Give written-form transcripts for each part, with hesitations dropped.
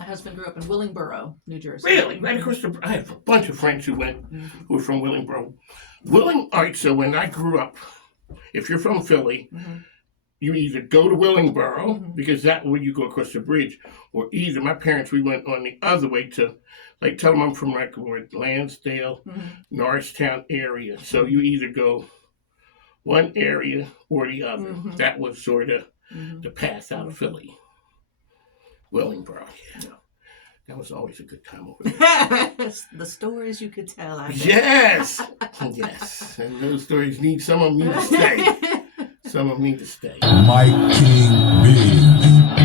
My husband grew up in Willingboro, New Jersey. Really? Right across the. I have a bunch of friends who who were from Willingboro. All right. So when I grew up, if you're from Philly, you either go to Willingboro because that's where you go across the bridge, or either my parents we went on the other way to, like, tell them I'm from like Lansdale, Norristown area. So you either go one area or the other. That was sort of the path out of Philly. Willingboro, yeah. That was always a good time over there. The stories you could tell. Yes, yes, and those stories some of them need to stay. Some of them need to stay. Mike King Biz.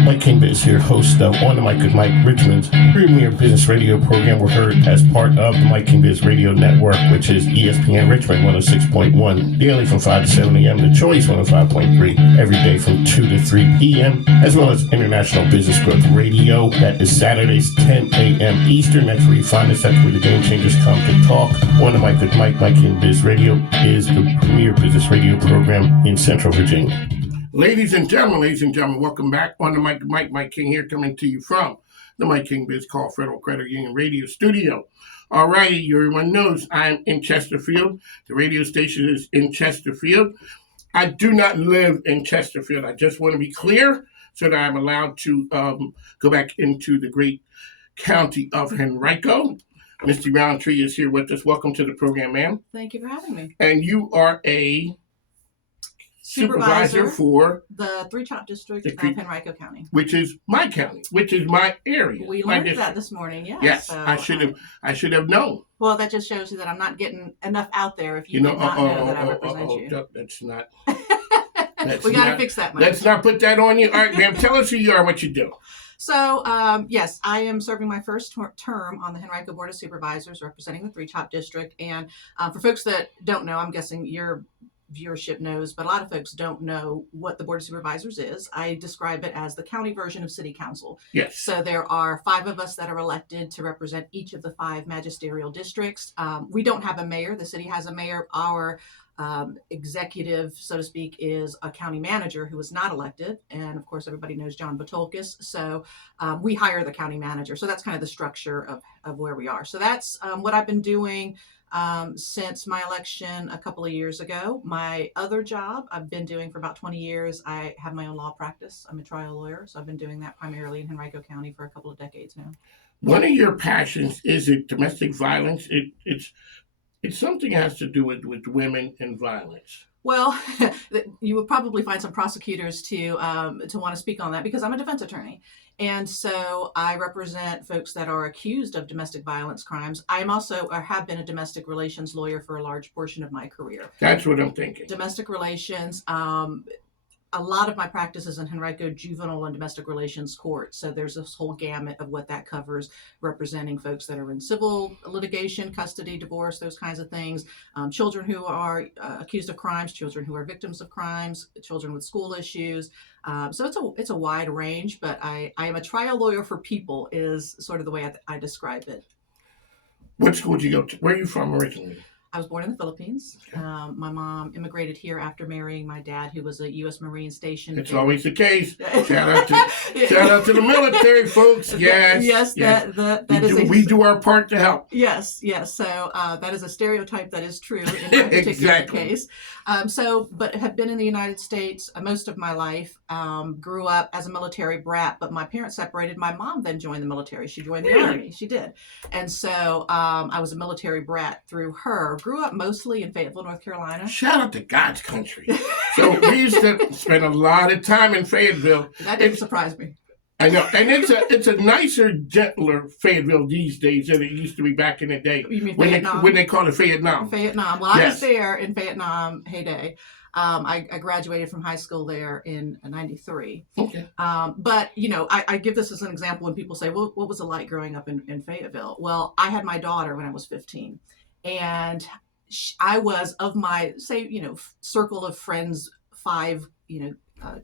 Mike King Biz here, host of On the Mic with Mike, Richmond's premier business radio program. We're heard as part of the Mike King Biz Radio Network, which is ESPN Richmond 106.1, daily from 5 to 7 a.m. The Choice 105.3, every day from 2 to 3 p.m., as well as International Business Growth Radio. That is Saturdays, 10 a.m. Eastern. That's where you find us. That's where the game changers come to talk. On the Mic with Mike, Mike King Biz Radio is the premier business radio program in Central Virginia. Ladies and gentlemen, welcome back on the Mic with Mike King here, coming to you from the Mike King Biz Call Federal Credit Union Radio Studio. All righty, everyone knows I'm in Chesterfield. The radio station is in Chesterfield. I do not live in Chesterfield. I just want to be clear so that I'm allowed to go back into the great county of Henrico. Misty Roundtree is here with us. Welcome to the program, ma'am. Thank you for having me. And you are a supervisor for the Three Chop District of Henrico County, which is my county, which is my area. We learned that this morning. Yes. Yes, so, I should have known. Well, that just shows you that I'm not getting enough out there. If you did not know that I represent you, that's not. We got to fix that. Mike. Let's not put that on you. All right, ma'am. Tell us who you are, what you do. So, yes, I am serving my first term on the Henrico Board of Supervisors, representing the Three Chop District. And for folks that don't know, I'm guessing your viewership knows, but a lot of folks don't know what the Board of Supervisors is. I describe it as the county version of City Council. Yes. So there are 5 of us that are elected to represent each of the 5 magisterial districts. We don't have a mayor. The city has a mayor. Our executive, so to speak, is a county manager who is not elected. And of course, everybody knows John Batolkis. So we hire the county manager. So that's kind of the structure of where we are. So that's what I've been doing since my election a couple of years ago. My other job I've been doing for about 20 years. I have my own law practice. I'm a trial lawyer. So I've been doing that primarily in Henrico County for a couple of decades now. One of your passions is domestic violence. It's something that has to do with women and violence. Well, you would probably find some prosecutors to want to speak on that because I'm a defense attorney. And so I represent folks that are accused of domestic violence crimes. I am also, or have been, a domestic relations lawyer for a large portion of my career. That's what I'm thinking. Domestic relations. A lot of my practice is in Henrico Juvenile and Domestic Relations Court. So there's this whole gamut of what that covers, representing folks that are in civil litigation, custody, divorce, those kinds of things, children who are accused of crimes, children who are victims of crimes, children with school issues. So it's a wide range, but I am a trial lawyer for people is sort of the way I describe it. What school did you go to? Where are you from originally? I was born in the Philippines. Okay. My mom immigrated here after marrying my dad, who was a U.S. Marine station. It's always the case. Shout out to the military, folks. Yes. That we do our part to help. Yes. So that is a stereotype that is true in my particular case. But have been in the United States most of my life. Grew up as a military brat, but my parents separated. My mom then joined the military. She joined the Army. She did. And so I was a military brat through her. Grew up mostly in Fayetteville, North Carolina. Shout out to God's country. So we used to spend a lot of time in Fayetteville. That didn't surprise me. I know, and it's a nicer, gentler Fayetteville these days than it used to be back in the day. You mean Vietnam? When they called it Vietnam. Vietnam. Well, I was there in Vietnam heyday. I graduated from high school there in '93. Okay. But, I give this as an example when people say, well, what was it like growing up in Fayetteville? Well, I had my daughter when I was 15. And I was, of my, circle of friends, 5,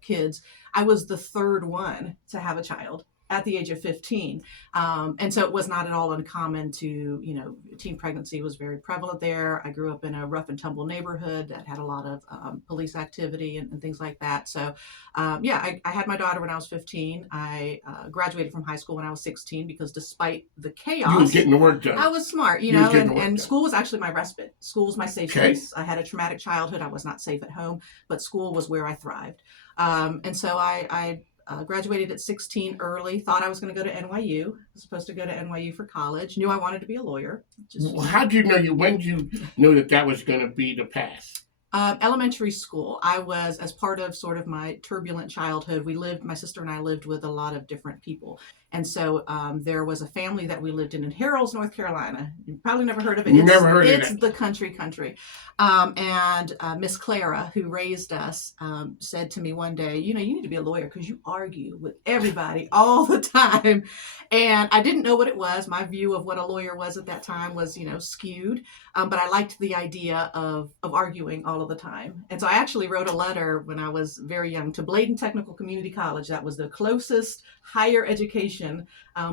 kids, I was the third one to have a child. at the age of 15. And so it was not at all uncommon to, teen pregnancy was very prevalent there. I grew up in a rough and tumble neighborhood that had a lot of police activity and things like that. So, I had my daughter when I was 15. I graduated from high school when I was 16 because despite the chaos, You was getting the work done. I was smart, You was getting the work and done. school was actually my respite. School was my safe Okay. space. I had a traumatic childhood. I was not safe at home, but school was where I thrived. And so I graduated at 16 early, thought I was going to go to NYU. I was supposed to go to NYU for college, knew I wanted to be a lawyer. Well, how did you know when did you know that was going to be the path? Elementary school. I was, as part of sort of my turbulent childhood, my sister and I lived with a lot of different people. And so there was a family that we lived in Harrells, North Carolina. You probably never heard of it. Never heard of it. It's the country. And Miss Clara, who raised us, said to me one day, you need to be a lawyer because you argue with everybody all the time. And I didn't know what it was. My view of what a lawyer was at that time was, skewed. But I liked the idea of arguing all of the time. And so I actually wrote a letter when I was very young to Bladen Technical Community College. That was the closest higher education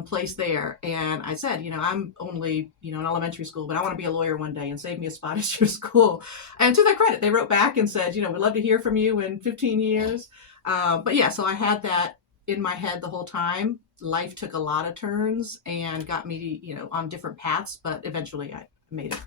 place there. And I said, I'm only, in elementary school, but I want to be a lawyer one day and save me a spot at your school. And to their credit, they wrote back and said, we'd love to hear from you in 15 years. So I had that in my head the whole time. Life took a lot of turns and got me, on different paths, but eventually I made it.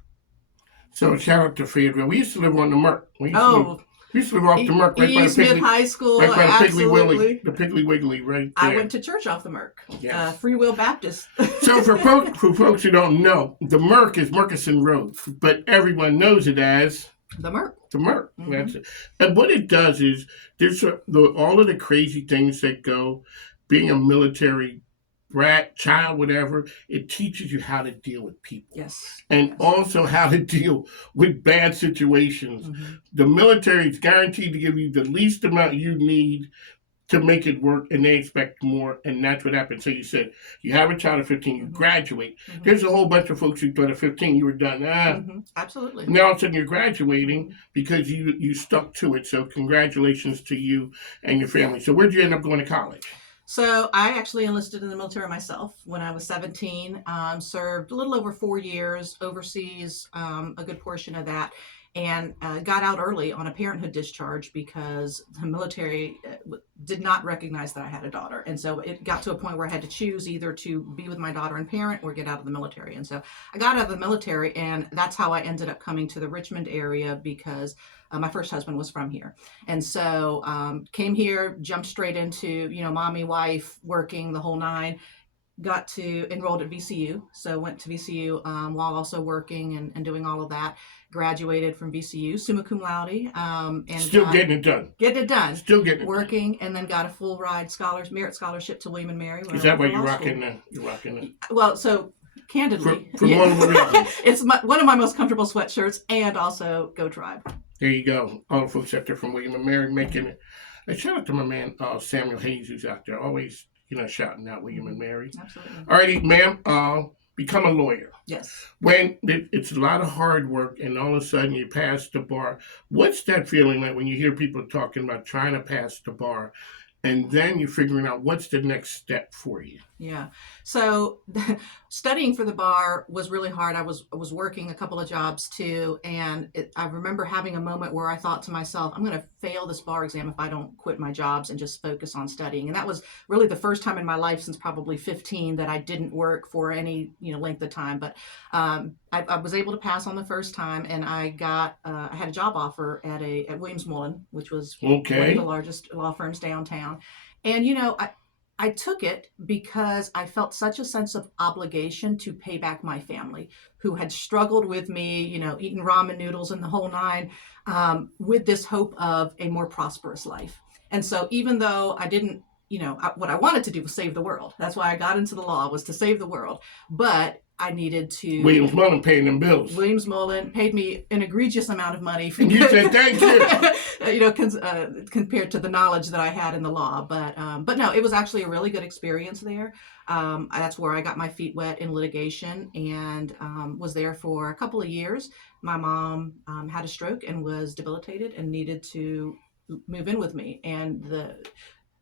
So shout out to Fayetteville. We used to live on the Merck. We used to live off the Merck, right E. by the Smith Piggly, High School, right by the Piggly absolutely. Wiggly, the Piggly Wiggly, right there. I went to church off the Merck, Yes. Free Will Baptist. So for folks who don't know, the Merck is Murchison Road, but everyone knows it as The Merck. the Merck. Mhm. That's it. And what it does is there's all of the crazy things that go, being a military brat, child, whatever, it teaches you how to deal with people. Yes. And Yes. also how to deal with bad situations. Mhm. The military is guaranteed to give you the least amount you need to make it work, and they expect more, and that's what happens. So you said you have a child at 15, you Mhm. graduate. Mhm. There's a whole bunch of folks who thought at 15 you were done. Absolutely. Now all of a sudden you're graduating because you stuck to it. So congratulations to you and your family. So where'd you end up going to college? So I actually enlisted in the military myself when I was 17, served a little over 4 years overseas, a good portion of that, and got out early on a parenthood discharge because the military did not recognize that I had a daughter. And so it got to a point where I had to choose either to be with my daughter and parent or get out of the military. And so I got out of the military, and that's how I ended up coming to the Richmond area because my first husband was from here. And so came here, jumped straight into, mommy, wife, working the whole nine. Got to enrolled at VCU, so went to VCU while also working and doing all of that. Graduated from VCU, summa cum laude, and Still getting it done. getting it done. Still getting it Working, and then got a full ride merit scholarship to William and Mary. done. Is that why you're rocking the Well, so candidly, For one of the reasons. it's one of my most comfortable sweatshirts, and also Go Tribe. There you go. All the folks out there from William and Mary making it. A shout out to my man Samuel Hayes, who's out there always, shouting out William and Mary. Absolutely. All righty, ma'am. Become a lawyer. Yes. When it's a lot of hard work, and all of a sudden you pass the bar. What's that feeling like when you hear people talking about trying to pass the bar, and then you're figuring out what's the next step for you? Yeah. So studying for the bar was really hard. I was working a couple of jobs too. And I remember having a moment where I thought to myself, I'm going to fail this bar exam if I don't quit my jobs and just focus on studying. And that was really the first time in my life since probably 15 that I didn't work for any, length of time. But I was able to pass on the first time, and I had a job offer at Williams Mullen, which was one of Okay. the largest law firms downtown. And, I took it because I felt such a sense of obligation to pay back my family, who had struggled with me, eating ramen noodles and the whole nine, with this hope of a more prosperous life. And so even though I didn't, what I wanted to do was save the world. That's why I got into the law, was to save the world. But I needed to. Williams Mullen paying them bills. Williams Mullen paid me an egregious amount of money. And you said, thank you. Compared to the knowledge that I had in the law. But no, it was actually a really good experience there. That's where I got my feet wet in litigation, and was there for a couple of years. My mom had a stroke and was debilitated and needed to move in with me. And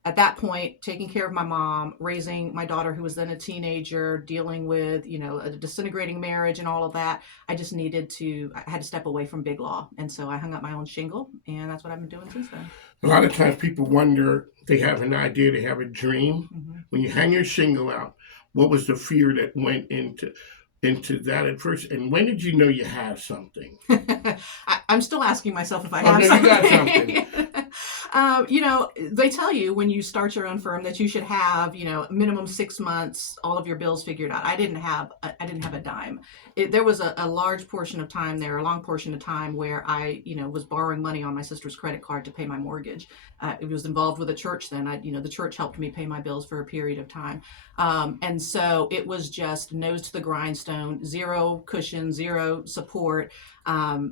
at that point, taking care of my mom, raising my daughter who was then a teenager, dealing with, a disintegrating marriage and all of that, I had to step away from big law. And so I hung up my own shingle, and that's what I've been doing since then. A lot of times people wonder, they have an idea, they have a dream. Mm-hmm. When you hang your shingle out, what was the fear that went into that at first? And when did you know you have something? I'm still asking myself if I have maybe you something. got something. They tell you when you start your own firm that you should have, minimum 6 months, all of your bills figured out. I didn't have a dime. There was a large portion of time there, a long portion of time where I, was borrowing money on my sister's credit card to pay my mortgage. It was involved with a church then. The church helped me pay my bills for a period of time. And so it was just nose to the grindstone, zero cushion, zero support,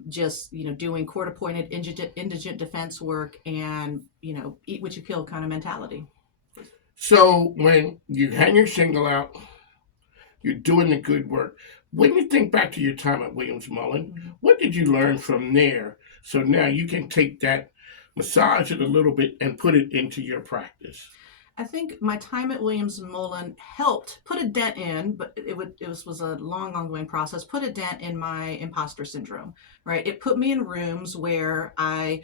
just, doing court-appointed indigent defense work and, eat what you kill kind of mentality. So when you hang your shingle out, you're doing the good work. When you think back to your time at Williams Mullen, Mm-hmm. what did you learn from there? So now you can take that, massage it a little bit, and put it into your practice. I think my time at Williams Mullen helped put a dent in, but it was a long, ongoing process, put a dent in my imposter syndrome, right? It put me in rooms where I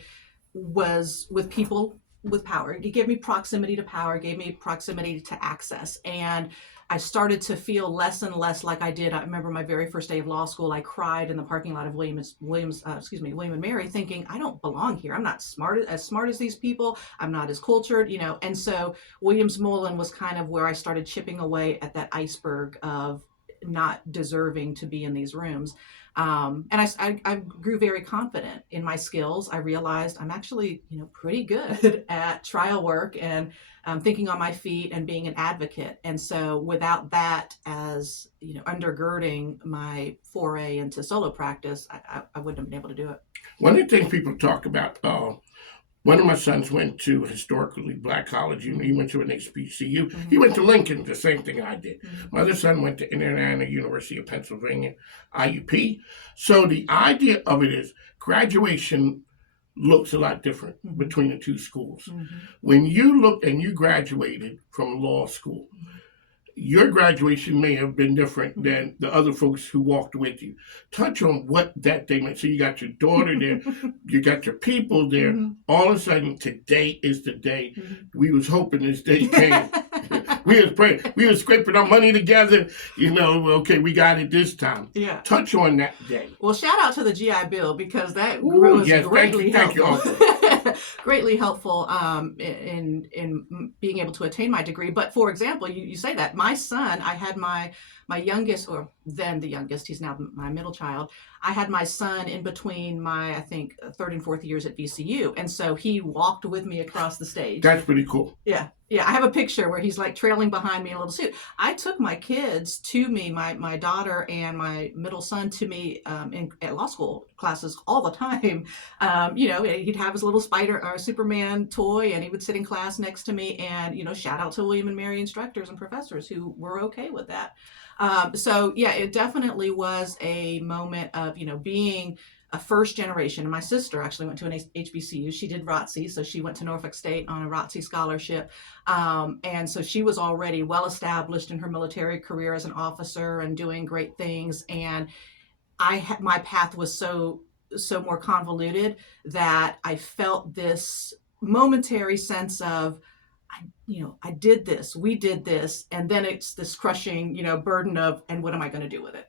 was with people with power. It gave me proximity to power, gave me proximity to access. And I started to feel less and less like I did. I remember my very first day of law school, I cried in the parking lot of William and Mary, thinking, I don't belong here. I'm not as smart as these people. I'm not as cultured, And so Williams Mullen was kind of where I started chipping away at that iceberg of not deserving to be in these rooms. And I grew very confident in my skills. I realized I'm actually, pretty good at trial work and thinking on my feet and being an advocate. And so without that as, undergirding my foray into solo practice, I wouldn't have been able to do it. One of the things people talk about, one of my sons went to a historically black college. He went to an HBCU. Mm-hmm. He went to Lincoln, the same thing I did. Mm-hmm. My other son went to Indiana University of Pennsylvania, IUP. So the idea of it is graduation looks a lot different Mm-hmm. between the two schools. Mm-hmm. When you look and you graduated from law school, your graduation may have been different than the other folks who walked with you. Touch on what that day meant. So you got your daughter there, you got your people there. Mm-hmm. All of a sudden, today is the day. Mm-hmm. We was hoping this day came. We was praying. We was scraping our money together. Okay, we got it this time. Yeah. Touch on that day. Well, shout out to the GI Bill because that Ooh, was yes, greatly thank you, helpful. Greatly helpful in being able to attain my degree. But for example, you say that my son, I had my youngest, or then the youngest, he's now my middle child. I had my son in between my, I think, third and fourth years at VCU. And so he walked with me across the stage. That's pretty cool. Yeah. I have a picture where he's like trailing behind me in a little suit. I took my kids to me, my daughter and my middle son to me at law school classes all the time. He'd have his little spider or Superman toy and he would sit in class next to me and, shout out to William and Mary instructors and professors who were okay with that. It definitely was a moment of, being a first generation. And my sister actually went to an HBCU. She did ROTC, so she went to Norfolk State on a ROTC scholarship. And so she was already well established in her military career as an officer and doing great things. And my path was so more convoluted that I felt this momentary sense of, I did this, we did this, and then it's this crushing, burden of, and what am I going to do with it?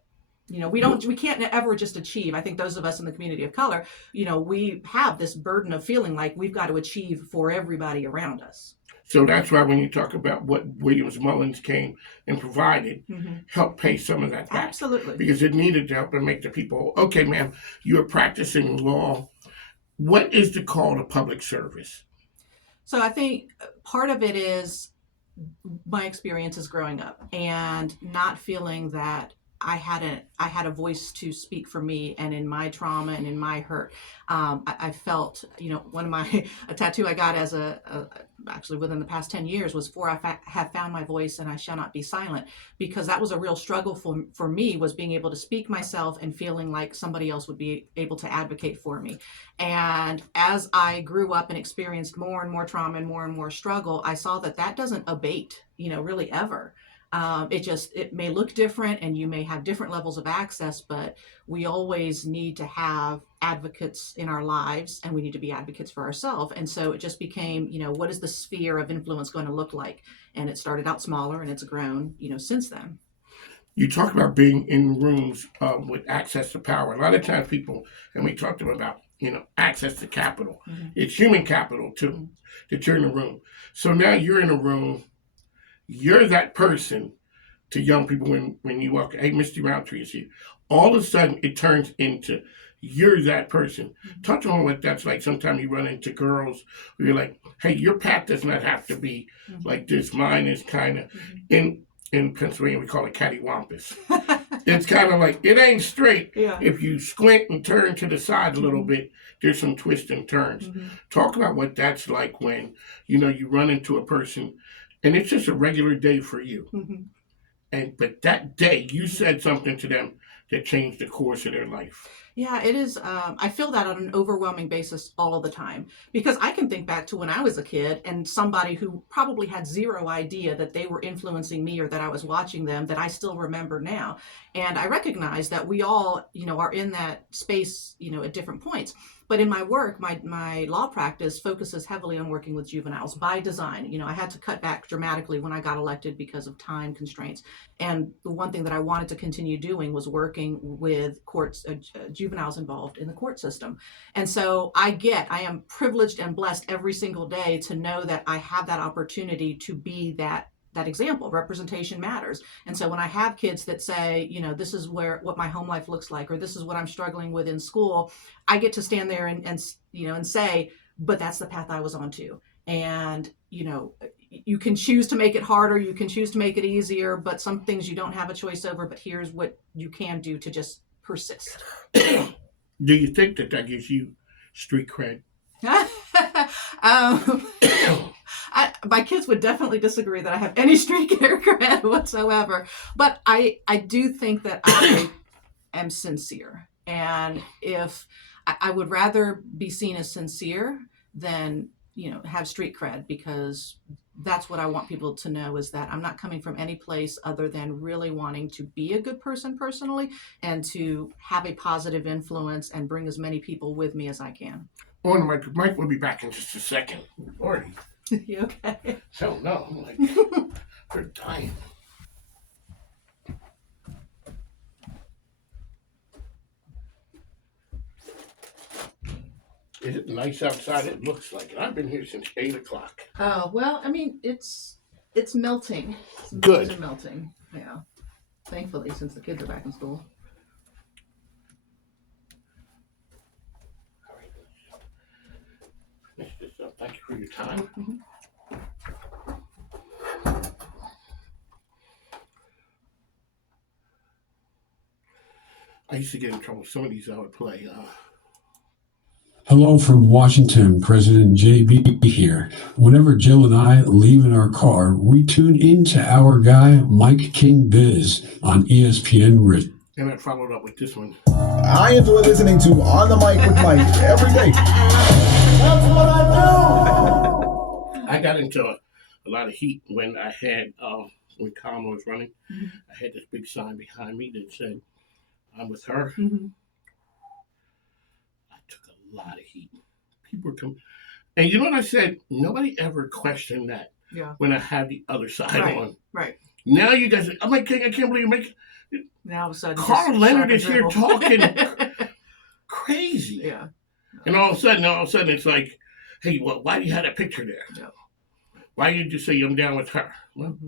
We can't ever just achieve. I think those of us in the community of color, we have this burden of feeling like we've got to achieve for everybody around us. So that's why when you talk about what Williams Mullins came and provided, helped pay some of that back. Absolutely. Because it needed to help and make the people, okay, ma'am, you're practicing law. What is the call to public service? So I think part of it is my experiences growing up and not feeling that I had a voice to speak for me and in my trauma and in my hurt. I felt, a tattoo I got as actually within the past 10 years, was "For I have found my voice and I shall not be silent," because that was a real struggle for me, was being able to speak myself and feeling like somebody else would be able to advocate for me. And as I grew up and experienced more and more trauma and more struggle, I saw that that doesn't abate, really ever. It may look different and you may have different levels of access, but we always need to have advocates in our lives, and we need to be advocates for ourselves. And so it just became, what is the sphere of influence going to look like? And it started out smaller and it's grown, since then. You talk about being in rooms with access to power. A lot of times people, and we talked about, access to capital. Mm-hmm. It's human capital too, that you're in a room. So now you're in a room, you're that person to young people when you walk, hey, Mr. Roundtree is here. All of a sudden it turns into you're that person. Mm-hmm. Talk on what that's like. Sometimes you run into girls where you're like, hey, your path does not have to be like this. Mine is kind of, in Pennsylvania, we call it cattywampus. It's kind of like, it ain't straight. Yeah. If you squint and turn to the side a little bit, there's some twists and turns. Talk about what that's like when, you run into a person and it's just a regular day for you. But that day you said something to them that changed the course of their life. Yeah, it is. I feel that on an overwhelming basis all of the time, because I can think back to when I was a kid and somebody who probably had zero idea that they were influencing me or that I was watching them, that I still remember now. And I recognize that we all, are in that space, at different points. But in my work, my law practice focuses heavily on working with juveniles by design. I had to cut back dramatically when I got elected because of time constraints. And the one thing that I wanted to continue doing was working with courts, juveniles involved in the court system. And so I am privileged and blessed every single day to know that I have that opportunity to be that example. Representation matters. And so when I have kids that say, this is what my home life looks like, or this is what I'm struggling with in school, I get to stand there and say, but that's the path I was on too. And, you can choose to make it harder, you can choose to make it easier, but some things you don't have a choice over, but here's what you can do to just persist. Do you think that gives you street cred? My kids would definitely disagree that I have any street cred whatsoever, but I do think that I am sincere, and if I would rather be seen as sincere than have street cred, because that's what I want people to know, is that I'm not coming from any place other than really wanting to be a good person personally and to have a positive influence and bring as many people with me as I can. On the mic, Mike will be back in just a second. Already. You okay? So no, I'm like, they're dying. Is it nice outside? It looks like it. I've been here since 8 o'clock. Oh, well, I mean, it's melting. Good. It's melting, yeah. Thankfully, since the kids are back in school. All right. Finish this up. Thank you for your time. I used to get in trouble with some of these I would play. Hello from Washington, President JB here. Whenever Jill and I leave in our car, we tune into our guy, Mike King Biz, on ESPN Rich. And I followed up with this one. I enjoy listening to On the Mic with Mike every day. That's what I do! I got into a lot of heat when I had, when Kamala was running. I had this big sign behind me that said, I'm with her. I took a lot of heat. People were coming. And you know what I said? Nobody ever questioned that when I had the other side on. Right. Now you guys, I'm like, I can't believe you're making. Now all of a sudden, Carl Leonard is here talking crazy. Yeah. And all of a sudden, it's like, hey, why do you have that picture there? Yeah. Why did you say I'm down with her? Well,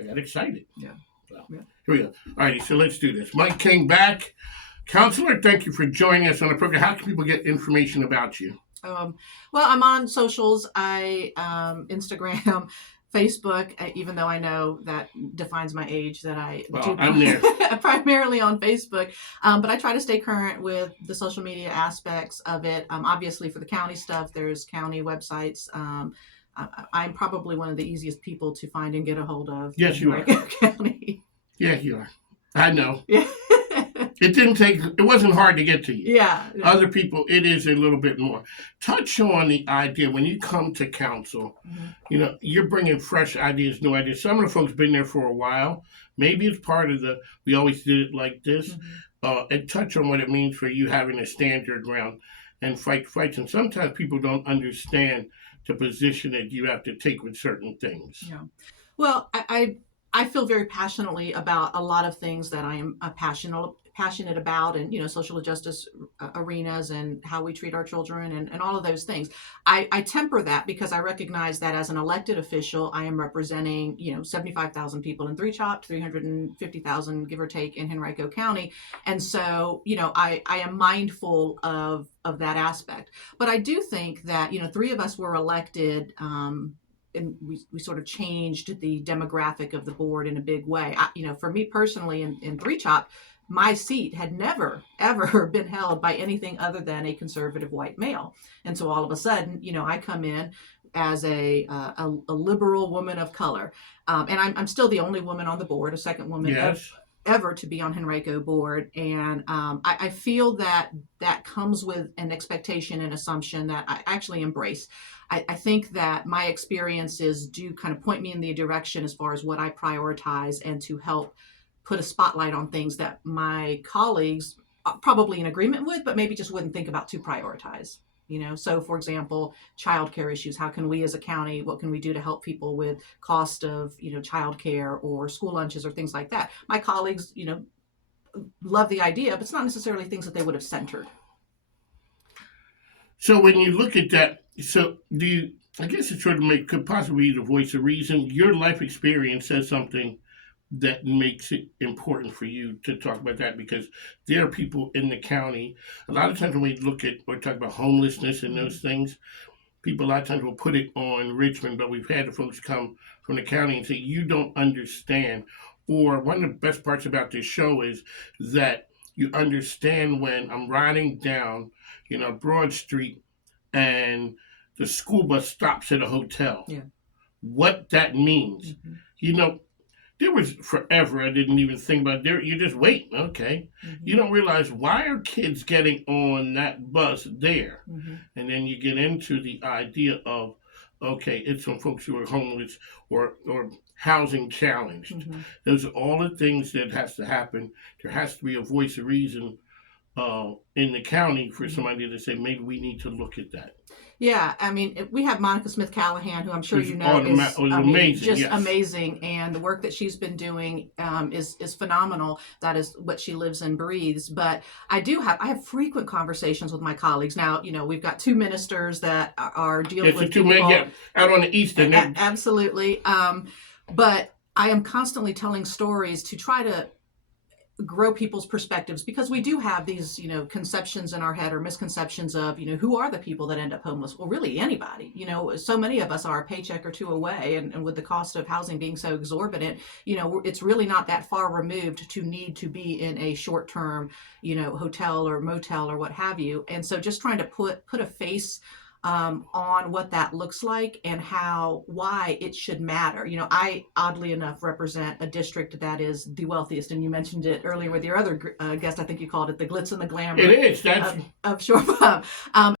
I got excited. Yeah. Well, Yeah. Here we go. All right, so let's do this. Mike King back. Counselor, thank you for joining us on the program. How can people get information about you? Well, I'm on socials. I Instagram, Facebook, even though I know that defines my age, that I'm there. primarily on Facebook. But I try to stay current with the social media aspects of it. Obviously, for the county stuff, there's county websites. I'm probably one of the easiest people to find and get a hold of. Yes, you are. Henrico County. Yeah, you are. I know. Yeah. It wasn't hard to get to you. Yeah. Other people, it is a little bit more. Touch on the idea when you come to council, Mhm. You're bringing fresh ideas, new ideas. Some of the folks been there for a while. Maybe it's part of we always did it like this. And touch on what it means for you having to stand your ground and fight fights. And sometimes people don't understand the position that you have to take with certain things. Yeah. Well, I feel very passionately about a lot of things that I am passionate about, and social justice arenas and how we treat our children and all of those things. I temper that because I recognize that as an elected official, I am representing 75,000 people in Three Chopt, 350,000 give or take in Henrico County, and so I am mindful of that aspect. But I do think that three of us were elected. And we sort of changed the demographic of the board in a big way. For me personally, in Three Chopt, my seat had never, ever been held by anything other than a conservative white male. And so all of a sudden, I come in as a liberal woman of color. And I'm still the only woman on the board, a second woman ever to be on Henrico board. And I feel that comes with an expectation and assumption that I actually embrace. I think that my experiences do kind of point me in the direction as far as what I prioritize and to help put a spotlight on things that my colleagues are probably in agreement with, but maybe just wouldn't think about to prioritize. So for example, childcare issues. How can we as a county, what can we do to help people with cost of, childcare or school lunches or things like that? My colleagues, love the idea, but it's not necessarily things that they would have centered. So when you look at that, I guess it sort of could possibly be the voice of reason. Your life experience says something that makes it important for you to talk about that, because there are people in the county. A lot of times when we look at or talk about homelessness and those things, people a lot of times will put it on Richmond, but we've had the folks come from the county and say, you don't understand. Or one of the best parts about this show is that you understand when I'm riding down, Broad Street and the school bus stops at a hotel. Yeah. What that means. There was forever, I didn't even think about it. You just wait, okay. You don't realize, why are kids getting on that bus there? And then you get into the idea of, okay, it's some folks who are homeless or housing challenged. Those are all the things that has to happen. There has to be a voice of reason in the county for somebody to say, maybe we need to look at that. Yeah, I mean, we have Monica Smith Callahan, who I'm sure Who's you know is amazing, amazing, and the work that she's been doing is phenomenal. That is what she lives and breathes. But I have frequent conversations with my colleagues. Now, we've got two ministers that are dealing with two men, out on the east end. Absolutely. But I am constantly telling stories to try to grow people's perspectives, because we do have these conceptions in our head, or misconceptions of who are the people that end up homeless. Well, really anybody. So many of us are a paycheck or two away, and with the cost of housing being so exorbitant, it's really not that far removed to need to be in a short-term hotel or motel or what have you. And so just trying to put a face on what that looks like and why it should matter. I, oddly enough, represent a district that is the wealthiest, and you mentioned it earlier with your other guest. I think you called it the glitz and the glamour. It is. That's of Shore Palm.